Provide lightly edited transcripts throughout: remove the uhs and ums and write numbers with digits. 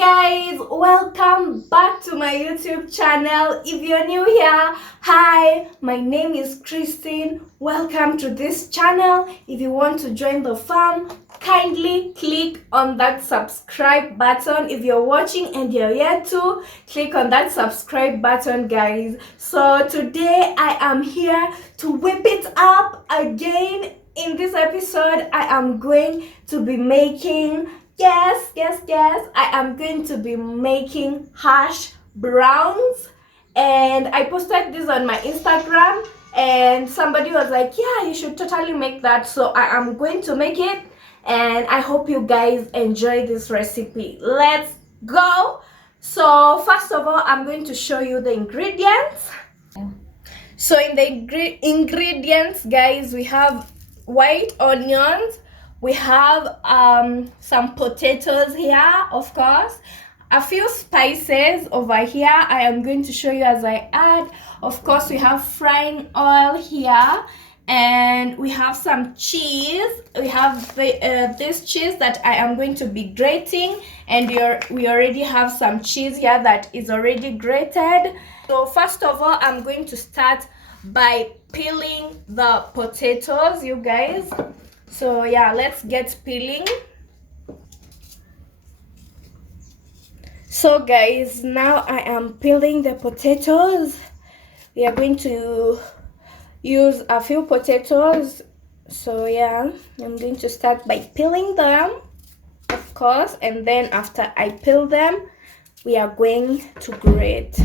Guys, welcome back to my YouTube channel. If you're new here, hi, my name is Christine. Welcome to this channel. If you want to join the fam, kindly click on that subscribe button. If you're watching and you're yet to, click on that subscribe button, guys. So today I am here to whip it up again. In this episode, I am going to be making Yes, I am going to be making hash browns, and I posted this on my Instagram and somebody was like, yeah, you should totally make that. So I am going to make it, and I hope you guys enjoy this recipe. Let's go. So first of all, I'm going to show you the ingredients. So in the ingredients, guys, we have white onions. We have some potatoes here, of course, a few spices over here. I am going to show you as I add. Of course, we have frying oil here, and we have some cheese. We have this cheese that I am going to be grating, and we already have some cheese here that is already grated. So first of all, I'm going to start by peeling the potatoes, you guys. So yeah, let's get peeling. So guys, now I am peeling the potatoes. We are going to use a few potatoes. So yeah, I'm going to start by peeling them, of course, and then after I peel them, we are going to grate.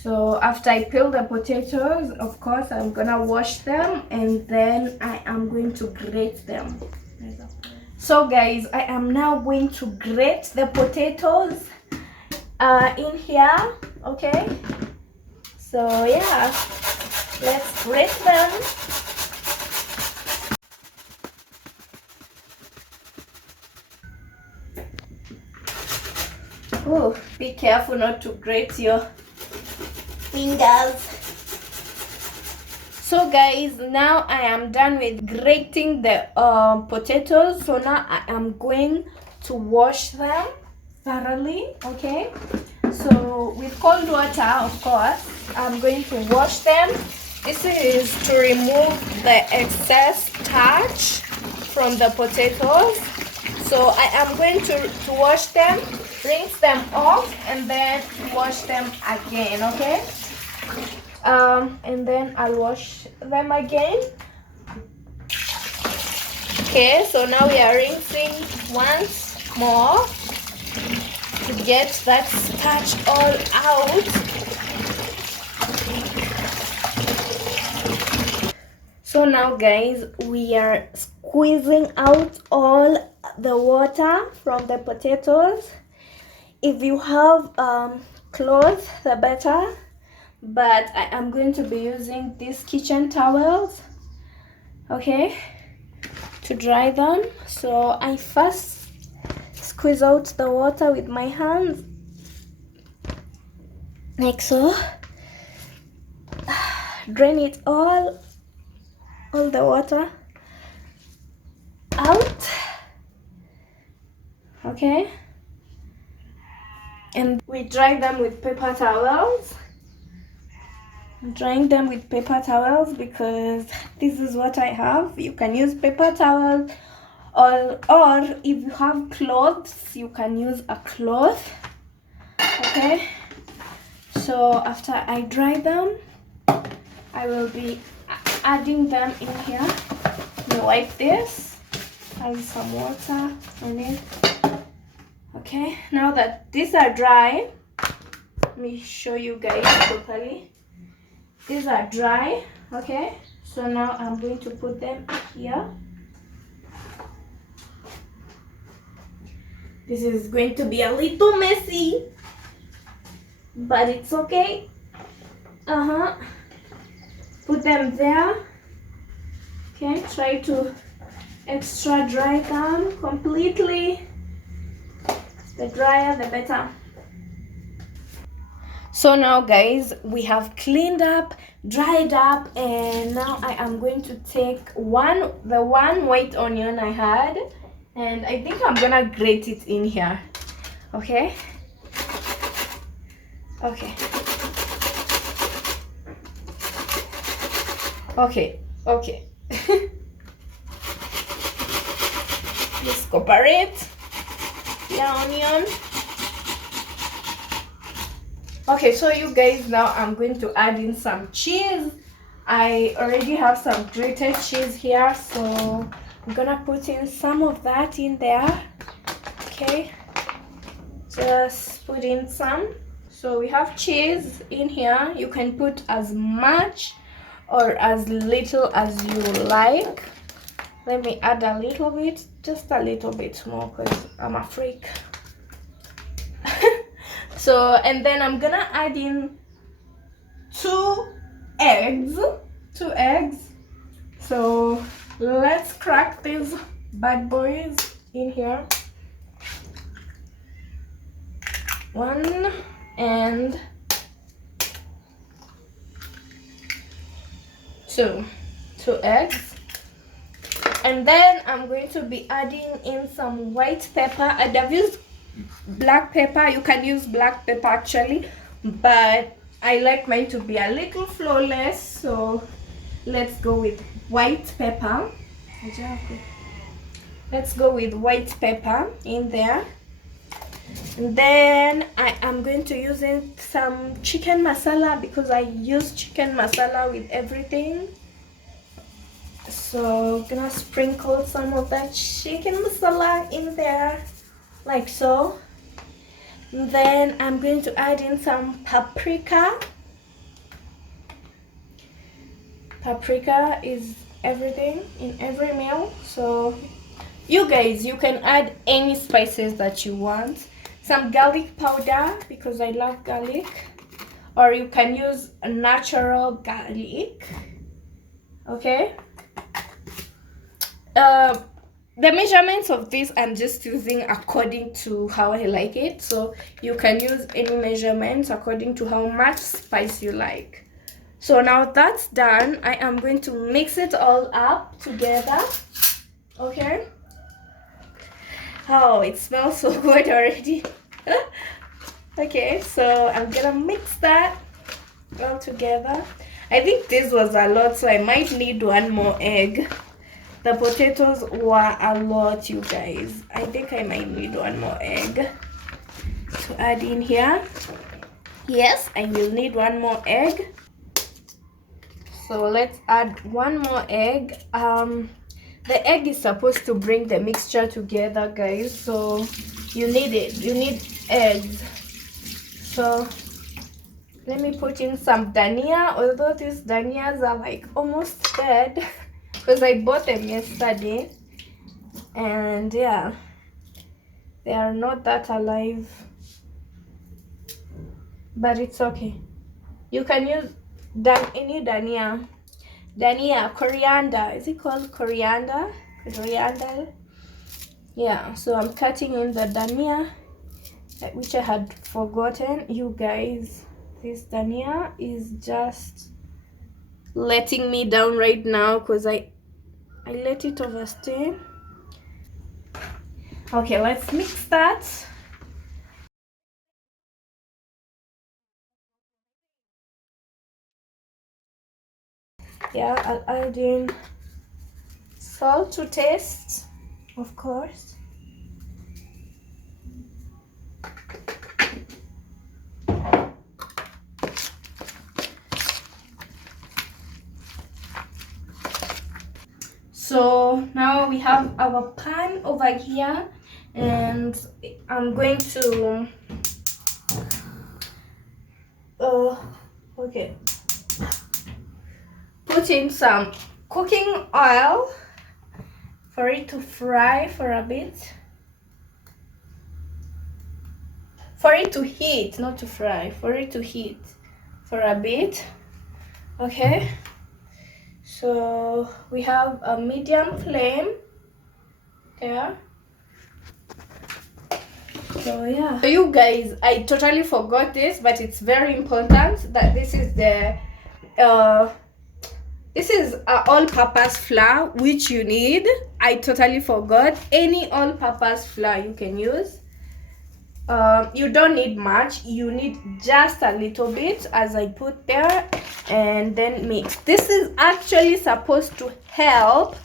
So after I peel the potatoes, of course, I'm gonna wash them, and then I am going to grate them. So guys, I am now going to grate the potatoes in here, okay? So yeah, let's grate them. Oh, be careful not to grate your fingers. So guys, now I am done with grating the potatoes. So now I am going to wash them thoroughly, okay? So with cold water, of course, I'm going to wash them. This is to remove the excess starch from the potatoes. So I am going to wash them, rinse them off, and then wash them again, okay? And then I'll wash them again. Okay, so now we are rinsing once more to get that starch all out. So now guys, we are squeezing out all the water from the potatoes. If you have cloth, the better, but I am going to be using these kitchen towels, okay, to dry them. So I first squeeze out the water with my hands, like so. Drain it all the water out, okay, and we dry them with paper towels. I'm drying them with paper towels because this is what I have. You can use paper towels, or if you have clothes, you can use a cloth, okay? So after I dry them, I will be adding them in here. Let me wipe this, add some water on it. Okay, now that these are dry, let me show you guys properly. These are dry, okay? So now I'm going to put them here. This is going to be a little messy, but it's okay. Put them there. Okay, try to extra dry them completely. The drier, the better. So now guys, we have cleaned up, dried up, and now I am going to take the one white onion I had, and I think I'm gonna grate it in here. Okay. Okay. Okay. Okay. Just separate the onion. Okay, so you guys, now I'm going to add in some cheese. I already have some grated cheese here, so I'm gonna put in some of that in there. Okay, just put in some. So we have cheese in here. You can put as much or as little as you like. Let me add a little bit, just a little bit more, because I'm a freak. So, and then I'm gonna add in 2 eggs. So let's crack these bad boys in here. 1 and 2 eggs. And then I'm going to be adding in some white pepper. I've used black pepper. You can use black pepper actually, but I like mine to be a little flawless, so let's go with white pepper. Let's go with white pepper in there. And then I am going to use in some chicken masala, because I use chicken masala with everything. So I'm gonna sprinkle some of that chicken masala in there, like so. And then I'm going to add in some paprika. Paprika is everything in every meal, so you guys, you can add any spices that you want. Some garlic powder, because I love garlic, or you can use a natural garlic. Okay. The measurements of this I'm just using according to how I like it, so you can use any measurements according to how much spice you like. So now that's done, I am going to mix it all up together. Okay. Oh, it smells so good already. Okay, so I'm gonna mix that all together. I think this was a lot, so I might need 1 more egg. The potatoes were a lot, you guys. I think I might need 1 more egg to add in here. Yes, I will need 1 more egg. So let's add 1 more egg. The egg is supposed to bring the mixture together, guys, so you need it. You need eggs. So let me put in some dhania, although these dhanias are like almost dead because I bought them yesterday, and yeah, they are not that alive, but it's okay. You can use any dhania, coriander. Is it called coriander? Yeah, so I'm cutting in the dhania, which I had forgotten. You guys, this dhania is just letting me down right now because I let it overstay. Okay, let's mix that. Yeah, I'll add in salt to taste, of course. So now we have our pan over here, and I'm going to put in some cooking oil for it to fry for a bit. For it to heat, not to fry, for it to heat for a bit. Okay, so we have a medium flame there. So yeah, so you guys, I totally forgot this, but it's very important that this is the This is all-purpose flour, which you need. I totally forgot. Any all-purpose flour you can use. You don't need much. You need just a little bit, as I put there, and then mix. This is actually supposed to help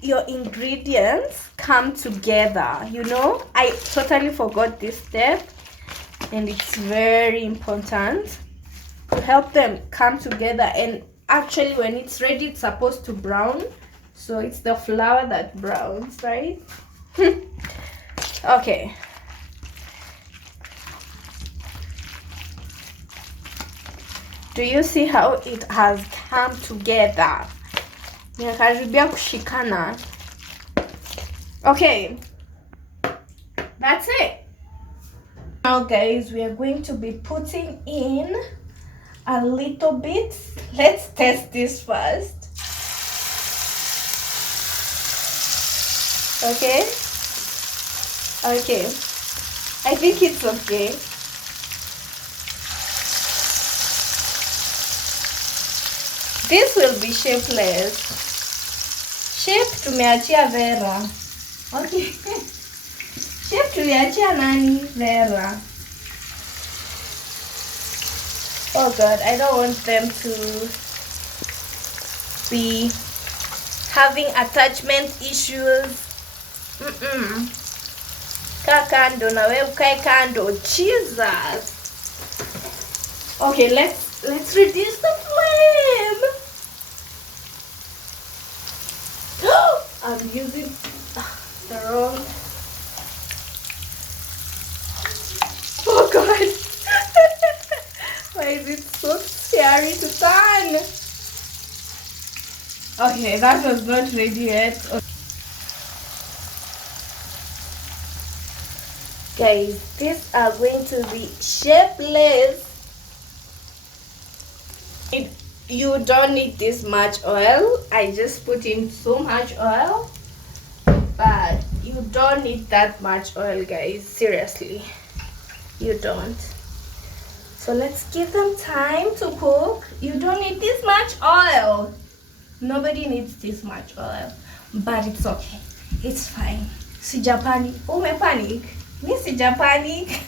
your ingredients come together. You know, I totally forgot this step, and it's very important to help them come together. And actually, when it's ready, it's supposed to brown, so it's the flour that browns, right? Okay. Do you see how it has come together? Inakaribia kushikana. Okay, that's it. Now guys, we are going to be putting in a little bit. Let's test this first. Okay, I think it's okay. This will be shapeless. Shape tumeachia Vera. Okay. Shape tuliachia nani? Vera. Oh God, I don't want them to be having attachment issues. Kaa kando na wewe ukae kando. Jesus. Okay, let's reduce the flame. I'm using the wrong. Oh God. Why is it so scary to turn? Okay, that was not ready yet. Okay. Guys, these are going to be shapeless. You don't need this much oil. I just put in so much oil, but you don't need that much oil, guys. Seriously, you don't. So let's give them time to cook. You don't need this much oil. Nobody needs this much oil, but it's okay. It's fine. Sija panic. Oh, me panic. Me sija panic.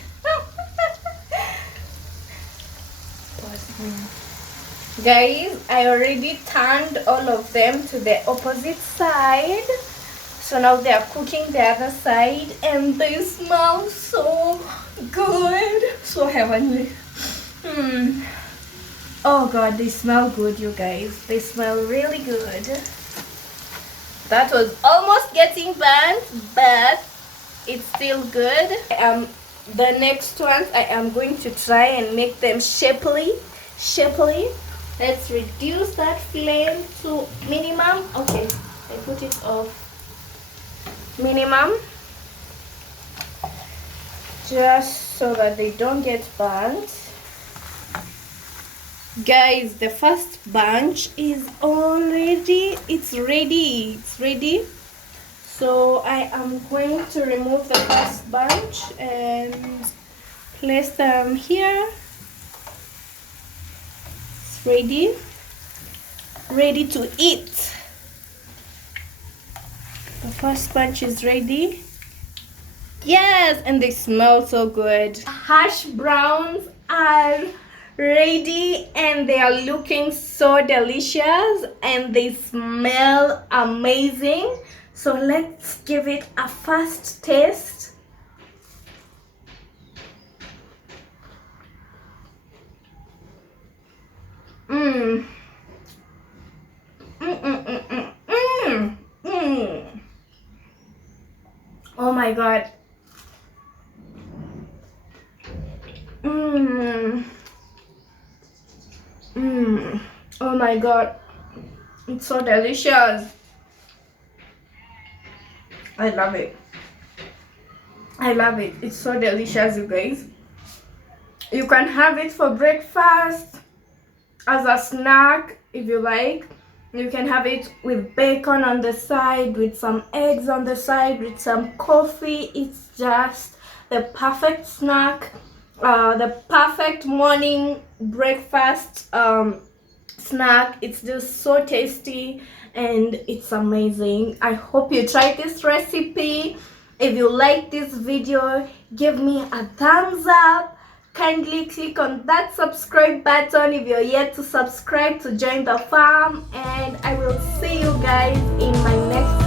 Guys, I already turned all of them to the opposite side. So now they are cooking the other side, and they smell so good. So heavenly. Oh God, they smell good, you guys. They smell really good. That was almost getting burnt, but it's still good. The next ones, I am going to try and make them shapely. Let's reduce that flame to minimum. Okay, I put it off minimum, just so that they don't get burnt. Guys, the first bunch is already, it's ready. So I am going to remove the first bunch and place them here. It's ready to eat. The first bunch is ready. Yes, and they smell so good. Hash browns are ready, and they are looking so delicious, and they smell amazing. So let's give it a first taste. Oh my God. Oh my God. It's so delicious. I love it. It's so delicious, you guys. You can have it for breakfast, as a snack if you like. You can have it with bacon on the side, with some eggs on the side, with some coffee. It's just the perfect snack, the perfect morning breakfast snack. It's just so tasty and it's amazing. I hope you try this recipe. If you like this video, give me a thumbs up. Kindly click on that subscribe button if you're yet to subscribe to join the farm, and I will see you guys in my next